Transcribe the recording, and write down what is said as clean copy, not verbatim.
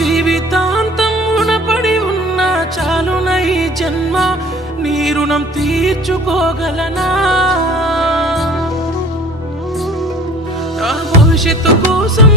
జీవితాంతం రుణపడి ఉన్న చాలున ఈ జన్మ నీ రుణం తీర్చుకోగలనా నా భవిష్యత్తు కోసం